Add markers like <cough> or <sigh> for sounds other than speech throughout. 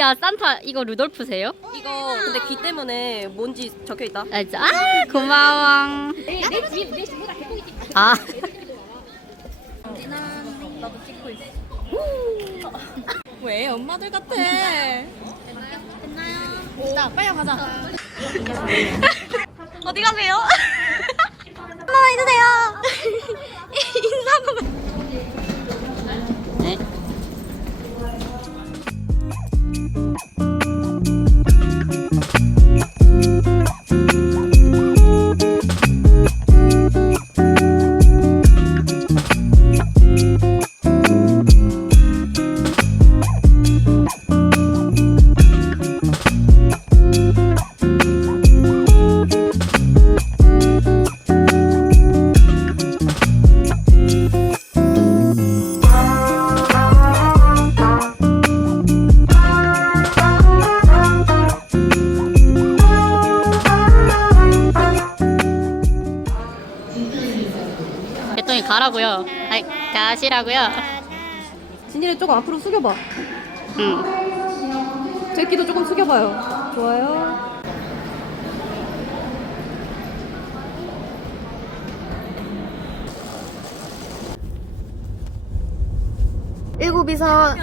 야 산타 이거 루돌프세요? 이거 근데 귀 때문에 뭔지 적혀 있다. 아, 진짜? 아 고마워. 아 나도 찍고 있어. 왜 엄마들 같아? 자, 빨리 가자. 어디 가세요? 가라고요. 아이 가시라고요. 진이를 조금 앞으로 숙여봐. 응. 제 끼도 조금 숙여봐요. 좋아요. 일곱이서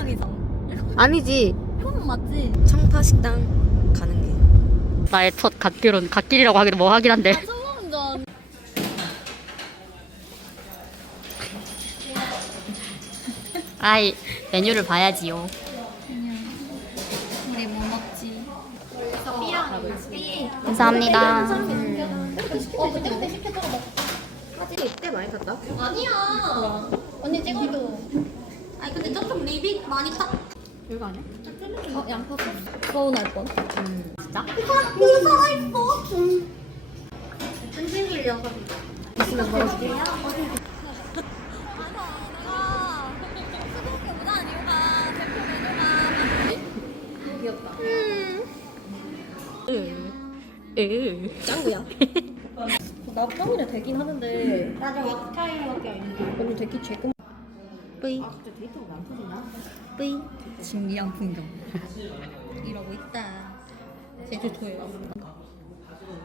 아니지. 이거는 맞지? 청파 식당 가는 게. 나의 첫 갓길은 갓길이라고 하기도 뭐 하긴 한데. 소운전. 아이 메뉴를 봐야지요. 우리 뭐 먹지? 감사합니다. 때 많이 탔다. 아니야. 언니 찍어줘. 아니 근데 조금 리빅 많이 딱. 별거 아니야? 어, 양파 서운할 뻔. 이 살아있어 좀. 끈질기려서. 있으면 걸어줄게. 짱구야. <laughs> 나 평일에 되긴 하는데 나도 왁타일밖에 안 돼. 오늘 되기 죄금. 뿌이. 뿌이. 신기한 풍경. 이러고 있다. 제주도에 와서.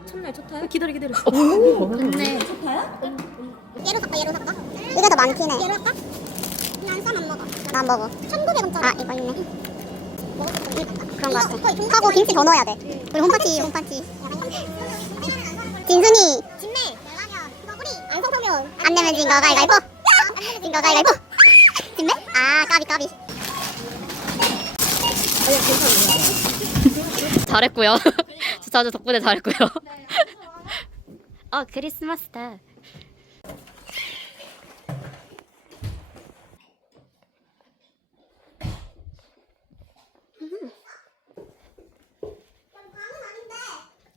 첫날 첫 타요? 기다려 기다려. 좋네. 얘로 살까 얘로 살까? 이게 더 많긴 해. 얘로 할까? 난쌈안 먹어. 나안 먹어. 1,900원짜리. 아 이거 있네. 그런 거 같아. 하고 김치 더 넣어야 돼. 우리 홈파티 홈파티. 진순이. 우리 안 내면 진거 가위가위보. 진거 가위가위보. 진매? 아 까비 까비. <laughs> 잘했고요. <laughs> 주차주 덕분에 잘했고요. 어 크리스마스다.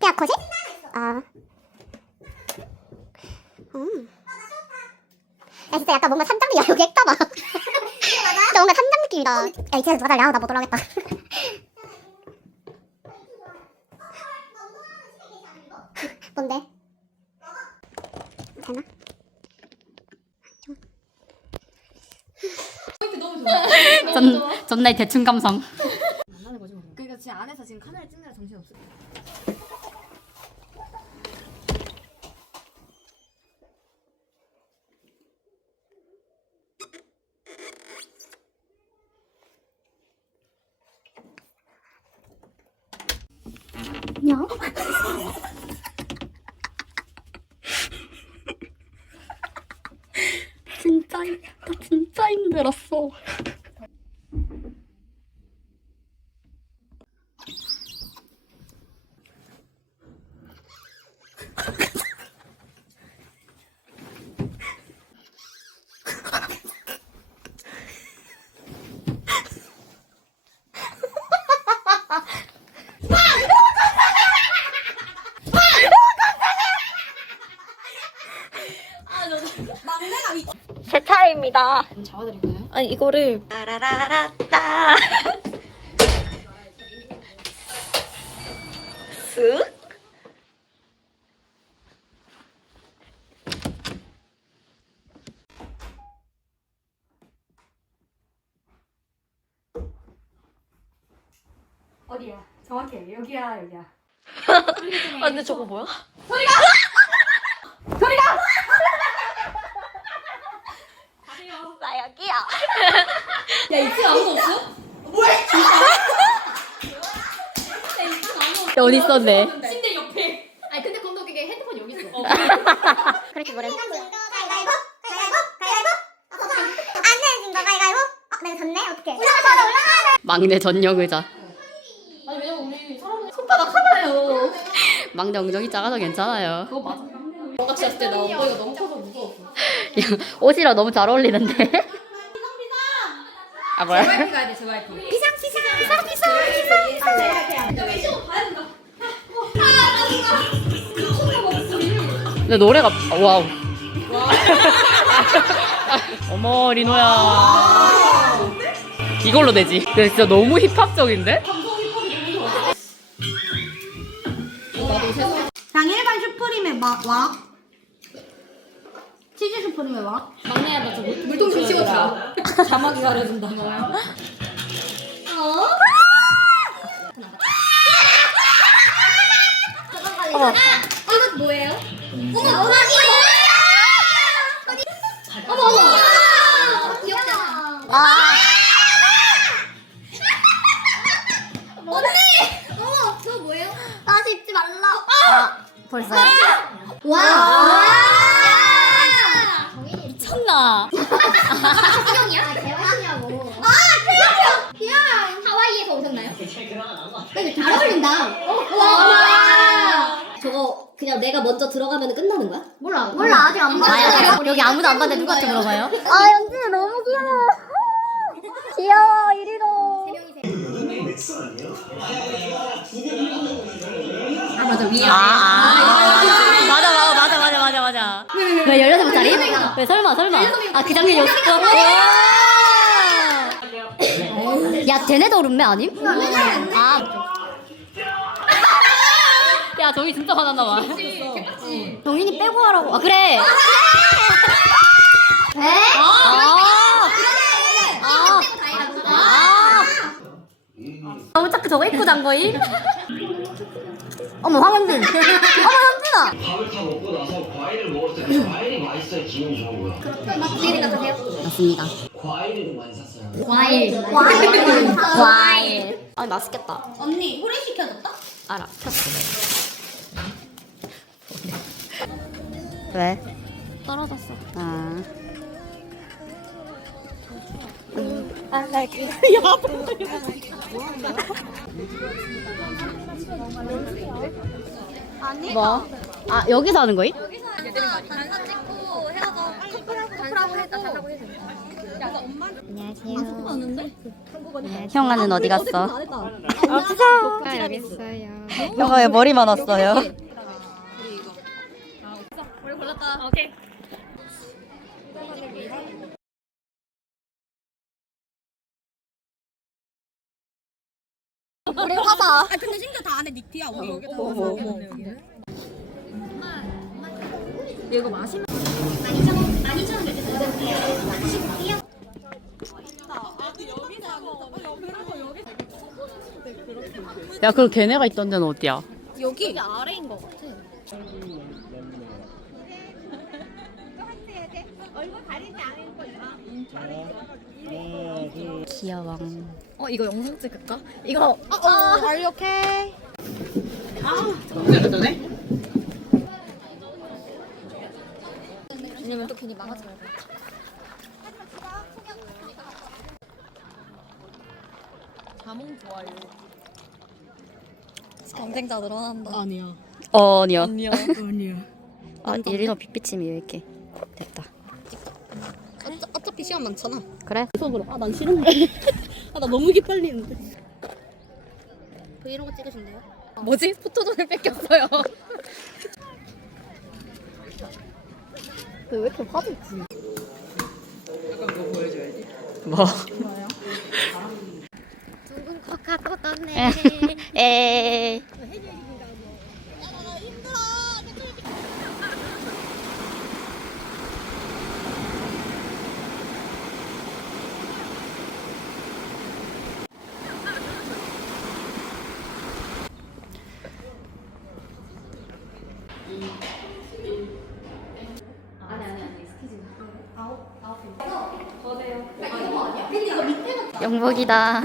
피아코지? 아. 음. 야 진짜 약간 뭔가 산장이야 여기 했다봐. 진짜 뭔가 산장 느낌이다. 야 이제 봐달라 나못 올라가겠다. 뭔데? 되나? <laughs> 전 전날 대충 감성. 그러니까 지금 안에서 지금 카메라 찍느라 정신 없어. 야. 진짜 힘- 나 진짜 힘들었어. 잡아드릴까요? 아니 이거를 따라라라따 쓱 어디야? 정확해 여기야 여기야. <laughs> 아 근데 저거 뭐야? 소리가 여기야. 야 이틀 아무도 없어? 어디 있었네? 침대 옆에. 아니 근데 건더기게 핸드폰 여기 있어. 그렇게 뭐래? 증거 가위바위보? 가위바위보? 가위바위보? 어, 안, 안 가위바위보? 어, 내가 졌네? 어떡해. 올라가, 올라가. 막내 전용 의자. 아니 왜냐면 우리 사람들 손바닥 하나요. 막내 엉덩이 작아서 괜찮아요. 그거 맞아. 너같이 했을 때나 엉덩이가 너무 커서 무서웠어. 야, 옷이랑 너무 잘 어울리는데. 아 뭐야? 가야 돼, JYP. 비상, 비상, 비상, 비상, 비상. 근데 노래가 와우. 어머 리노야. 이걸로 되지. 근데 진짜 너무 힙합적인데? 당일반 슈프림의 마, 와? 치즈 슈프림의 와? 막내야 나저 물통 좀 치워줘. 자막이 가려진다. 어머. 이거 뭐예요? 어머, 어머, 이거 어머, 어머. 와. 언니! 어머, 저거 뭐예요? 다시 입지 말라. 아, 벌써요? 와. 미 쳤나? 태영이야? 대화시냐고. 아, 태영! 태영! 하와이에서 오셨나요? 네, 잘 어울린다. 와. 저거 그냥 내가 먼저 들어가면 끝나는 거야? 몰라. 몰라, 아직 안 봤어. 여기 아무도 안 봤는데 누구한테 물어봐요? 아, 연진이 너무 귀여워. 귀여워, 이리로. 아, 아, 왜 16살이? 왜 설마, 설마. 아, 그 장면이었어? 야, 쟤네도 룸메 아님? 아. 야, 정이 진짜 화났나 봐. 정인이 빼고 하라고. 아, 그래. 에? 아. 아. 아. 너무 착해, 저거 입고 잔 거임? 어머, 황현진. <laughs> 어머, 현진아. 밥을 다 먹고 나서 과일을 먹었을 때 과일이 맛있어야 기분이 좋은 거야. 지리 갖다 대요. 맞습니다. 과일을 좀 많이 샀어요. 과일. 과일. <laughs> 과일. 아, 맛있겠다. 언니, 후레 시켜줬다? 알아, 켰어. 왜? 떨어졌어. 아. 아니? 뭐? 아, 여기서 하는 거임? 단사 찍고 헤어져. 커플하고 커플하고 했다. 단사고 해서. 형아는 어디 갔어? 아? 여기 있어요. 형아 왜 머리만 왔어요? 야, 그럼 걔네가 있던 데는 어디야? 여기? 아래인 것 같아. 귀여워. 어 이거 영상 찍을까? 이거 아, are you okay? 왜냐면 또 괜히 망하지 말고. 자몽 좋아요. 경쟁자 늘어난다. 아니야. 어, 아니야. 아니야. <laughs> 아니야. 아, 이리노 빛비침이 왜 이렇게 됐다. 어차, 어차피 시간 많잖아. 그래? 손으로. 아, 난 싫은데. <laughs> 아, 나 너무 기빨리는데. 브이로그 찍으신대요? 뭐지? 포토존을 뺏겼어요. 왜 이렇게 화도 있지? 뭐? 둥근 거 갖고 떴네. 에. <laughs> 영복이다.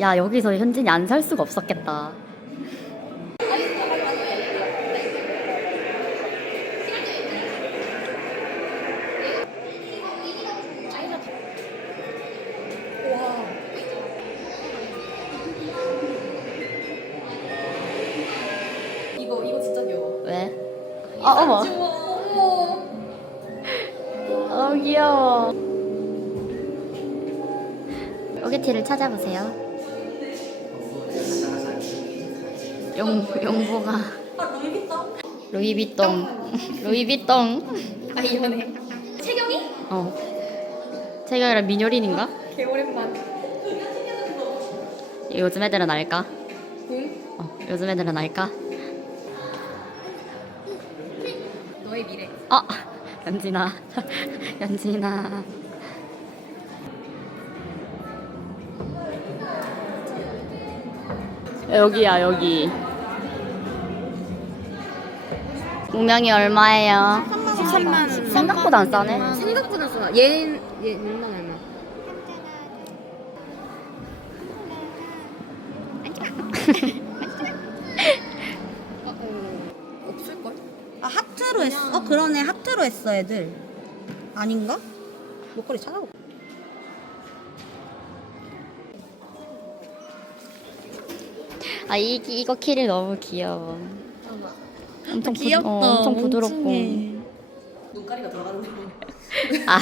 야 여기서 현진이 안 살 수가 없었겠다. 이거 이거 진짜 귀여워. 왜? 아 어머. 어 귀여워. 오게티를 찾아보세요. 용 용보가. 아 루이비통. 루이비통. 루이비통. 아 이번에 채경이? 어. 태경이랑 민효린인가? 개 오랜만. 요즘 애들은 알까? 응? 어, 요즘 애들은 알까? 너의 미래. 아, <laughs> 연진아, 연진아. 여기야 여기. 운명이 얼마예요? 13만 생각보다 안 싸네. 생각보다 좋아. 얘는 얘 얼마 얼마? 없을 걸? 아 하트로 했어? 어 그러네 하트로 했어 애들 아닌가? 목걸이 찾아볼게 아 이, 이거 키를 너무 귀여워. 엄청 부, 귀엽다 어, 엄청 부드럽고. 눈가리가 거. <laughs> <laughs> 아.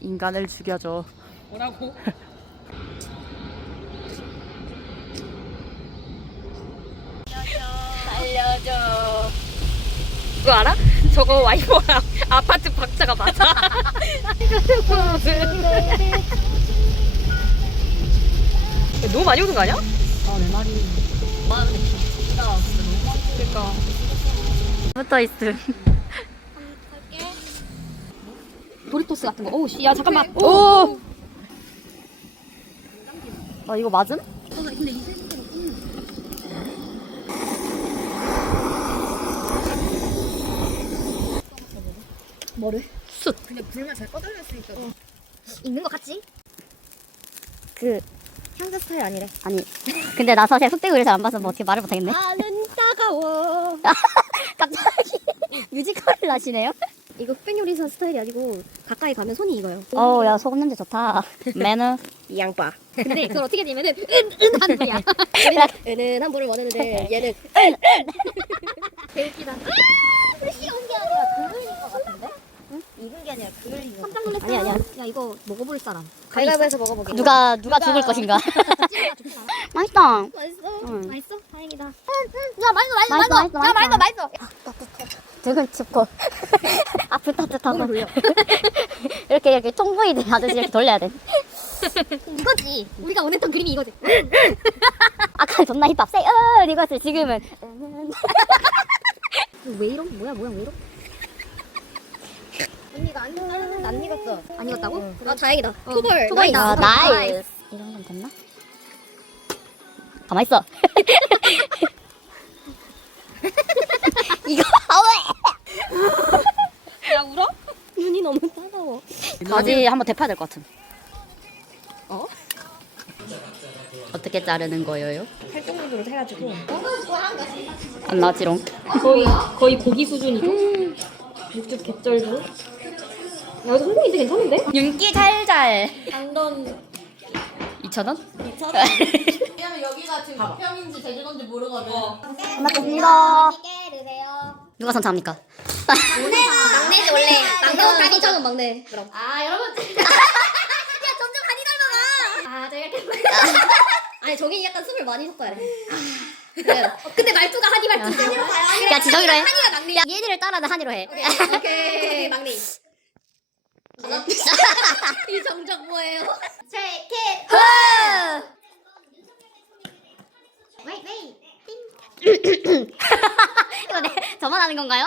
인간을 죽여줘. 뭐라고? <laughs> 살려줘. 그거 알아? 저거 와이퍼랑 <laughs> 아파트 박자가 맞아. <laughs> 너무 많이 오는 거 아니야? 붙어 있음. 도리토스 같은 거. 오우 씨, 야 잠깐만. 오. 어 이거 맞음? 근데 불만 잘 꺼달렸으니까. 있는 거 같지? 그 향수 스타일 아니래. 아니. 근데 나 사실 흑백을 잘안 봐서 뭐 어떻게 말을 못하겠네. 나는 따가워. <laughs> 갑자기 뮤지컬을 하시네요? 이거 흑백 요리사 스타일이 아니고 가까이 가면 손이 익어요. 어우 야 소금 냄새 좋다. 매너. 이 <laughs> 양파. 근데 그걸 어떻게 되면은 <laughs> 은은한 거야. 우리는 은은한 물을 원하는데 얘는 은. 개웃기다. 글씨 온게 아니라 그을린 것 같은데? 응? 익은 게 아니라 그을린 거. 깜짝 놀랐어. 아니 아니야. 야 이거 먹어볼 사람. 가위바위보에서 먹어보게. 누가 누가 죽을 것인가? <laughs> <laughs> 맛있다. 맛있어? 응. 맛있어? 다행이다. 야 맛있어 맛있어 맛있어, 맛있어, 야 맛있어 맛있어. 등을 짚고 <laughs> 앞을 따뜻하고 이렇게 이렇게 통보이들 하듯이 이렇게 돌려야 돼. 이거지. 우리가 원했던 그림이 이거지. 아까 존나 힙합 세이 어 이것을 지금은 왜 이런 뭐야 뭐야 왜 이러? 언니가 안 익었는데 안 익었어. 안 익었다고? 아 다행이다. 투벌. 투보이 아, 나이스. 이런 건 됐나? 가만 있어. <laughs> 이거? 야 울어? 눈이 너무 따가워. 바지 한번 대파야 될 것 같은. 어? 어떻게 자르는 거예요? 팔 정도로 해가지고. 안 나지롱. 거의 거의 고기 수준이죠. 육즙 개쩔고. 야, 그래도 성공인데 괜찮은데? 윤기 잘잘. 안던 2,000원? 왜냐면 여기가 지금 가평인지 제주도인지 모르거든. 고맙습니다. 누가 선창합니까? <laughs> 막내지 원래. 막내 아니 저는 막내. 그럼. 아 여러분. <laughs> 야 점점 많이 닮아가. 아 저희 이렇게. <laughs> 아니 저기 약간 숨을 많이 섞어야 돼. 그래요. 근데 말투가 한이 말투인데요. 야 지성이로 해. 한이가 막내. 야 얘네를 따라는 한이로 해. 오케이 막내. <laughs> 이 정적 뭐예요? 트레이켓. 웨이 웨이. <laughs> 이거 내 저만 하는 건가요?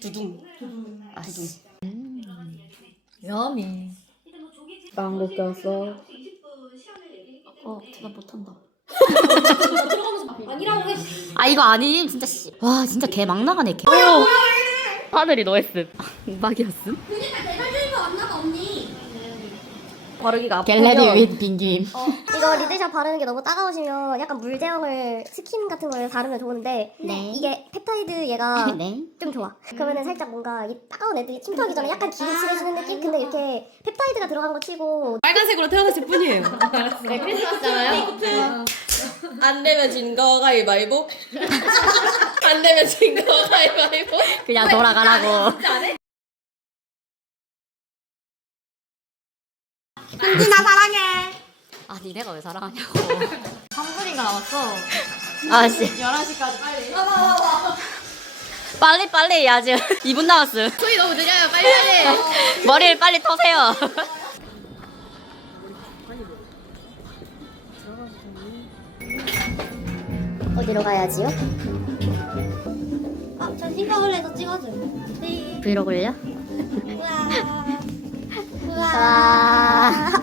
두둥. 아, 두둥. 야미. 빵 먹었어. 어, 제가 못한다. 아니라고 해. 아 이거 아님 진짜 씨. 와 진짜 개 막 나가네 개. 하늘이 너였음. 우박이었음. 바르기가 갤러리 윗 빙김. 이거 리드샵 바르는 게 너무 따가우시면 약간 물 제형을 스킨 같은 거에 바르면 좋은데 네. 이게 펩타이드 얘가 <laughs> 네. 좀 좋아. 그러면은 살짝 뭔가 이 따가운 애들이 침투하기 전에 약간 기름 칠해주는 느낌? 근데 이렇게 펩타이드가 들어간 거 치고 빨간색으로 태어났을 뿐이에요. <laughs> 네, 크리스마스잖아요. 안 되면 진 거 가위바위보. <laughs> 안 되면 진 거 가위바위보. 그냥 돌아가라고. 은진아 사랑해. 아 니네가 왜 사랑하냐고. 3분인가 남았어. 아씨. 11시까지 빨리. 빨리 빨리 해야지. 2분 남았어. 소리 너무 느려요. 빨리 빨리. <laughs> 머리를 빨리 터세요. 어디로 가야지요? 아, 저 싱가폴레에서 찍어줘요. 네. 브이로그를요? 우와. <laughs> 와. 아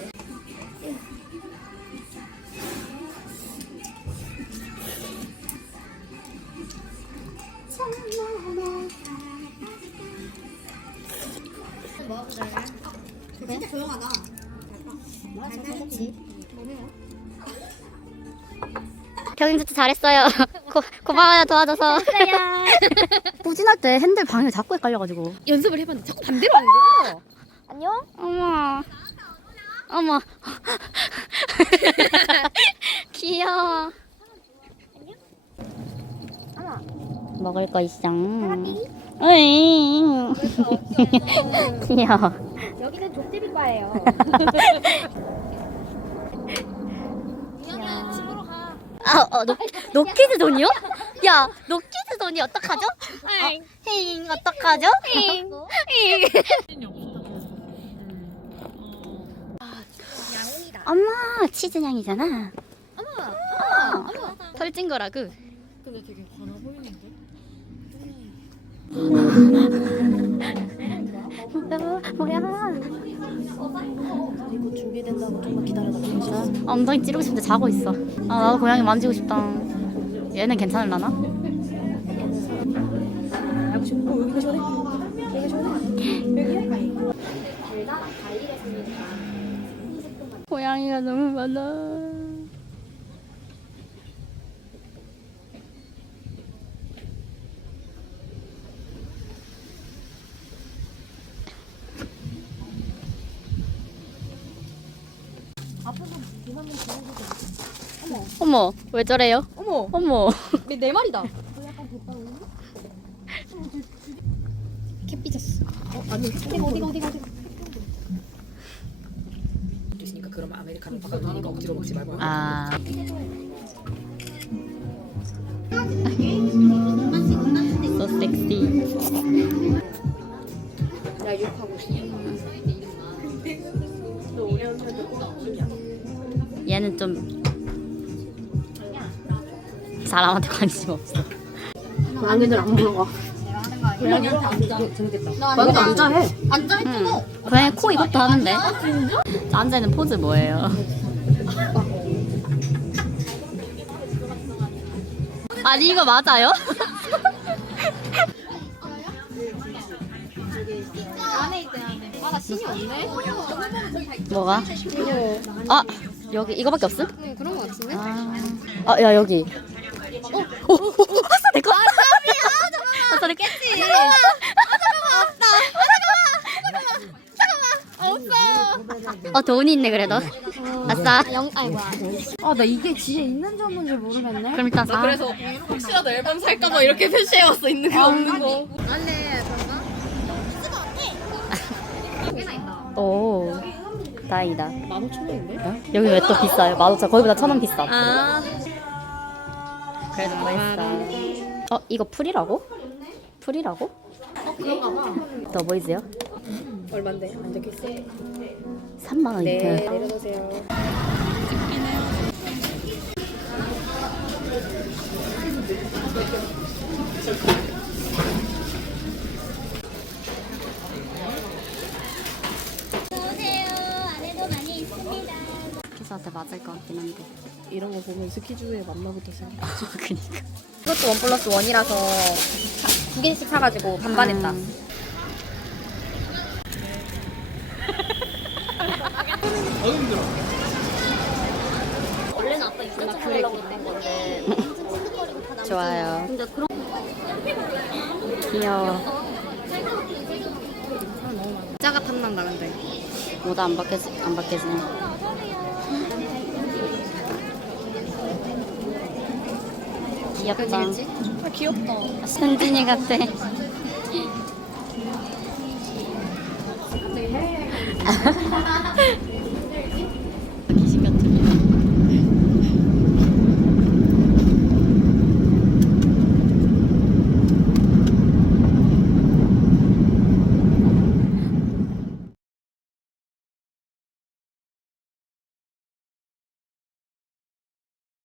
경인 주트 잘했어요. <laughs> 고, 고마워요 도와줘서. 부진할 <laughs> 때 핸들 방향 자꾸 헷갈려가지고. 연습을 해봤는데 자꾸 반대로 하는 거. 안녕? 어머. 어머. <laughs> 귀여워. 먹을 거 있어. 으잉. 귀여워. 여기는 족제비과예요. 아, 어, 노, 노키즈 돈이요? 야, 노키즈 돈이 어떡하죠? 어, 힝, 어떡하죠? 힝, 힝. <laughs> 엄마, 치즈냥이잖아. 어머, 어머, 털찐 거라고. 근데 되게 화나 보이는데? 뭐야. 이거 준비된다고 좀만 기다려봐. 엉덩이 찌르고 싶은데 자고 있어. 아, 나도 고양이 만지고 싶다. 얘는 괜찮을라나? 알고 싶어. 어, 여기가 시원해. 여기가 시원해. 고양이가 너무 많아. 어머, 왜 저래요? 어머, 어머. 내, 내 말이다. 있으니까 그러면 아메리카노 바꿔주니까 억지로 먹지 말고. 아. so sexy. 나 욕하고 싶어. 얘는 좀 사람한테 관심 없어. 고양이들 안 물어봐. 고양이한테 앉아. 재밌겠다. 고양이도 앉아 해. 응. 고양이 코 이것도 하는데. 저 앉아 있는 포즈 뭐예요? 아니 이거 맞아요? 뭐가? 아 여기 이거밖에 없음? 응 그런 거 같은데. 아, 야 여기. 어, 어, 어, 어, 아싸 내 거. 아, 아싸 내 거. 어 돈이 있네 그래도. 아싸. 아나 이게 뒤에 있는지 없는지 모르겠네. 그럼 일단 사. 그래서 혹시라도 앨범 살까봐 이렇게 표시해왔어. 있는 거 없는 거. 오. 다행이다. 15,000원인데? 여기 왜 또 비싸요? 맛없어. 거기보다 천 원 비싸. 아. 그래도 맛있어. 어 이거 풀이라고? 풀이라고? 어 그런가 봐. 더 보이세요? 얼만데? 안 적혔어? 3만 원 네. 내려놓으세요. 오세요. 안에도 많이 있습니다. 키스한테 맞을 것 같긴 한데. 이런 거 보면 스키즈에 만나부터 생각. 그니까. 이것도 원 플러스 원이라서 사- 두 개씩 사가지고 반반했다. 음. 원래는 아빠 이거 찾아보려고 했던 건데 좋아요. 근데 그런 귀여워. 자가 탐난다 근데. 모자 안 벗겨지, 안 벗겨지 귀엽다. 아 귀엽다. 현진이 같아. <laughs>